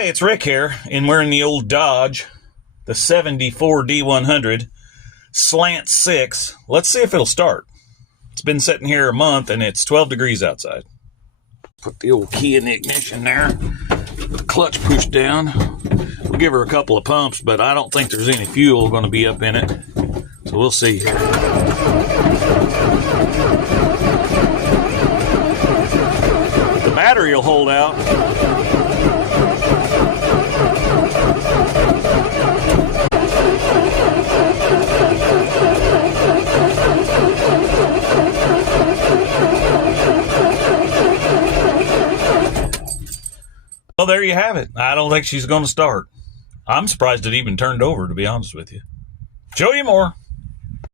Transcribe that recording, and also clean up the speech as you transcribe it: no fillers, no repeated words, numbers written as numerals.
Hey, it's Rick here, and we're in the old Dodge, the 74 D-100, slant 6. Let's see if it'll start. It's been sitting here a month, and it's 12 degrees outside. Put the old key in the ignition there. Clutch pushed down. We'll give her a couple of pumps, but I don't think there's any fuel going to be up in it. So we'll see here. The battery will hold out. Well, there you have it. I don't think she's going to start. I'm surprised it even turned over, to be honest with you. Show you more.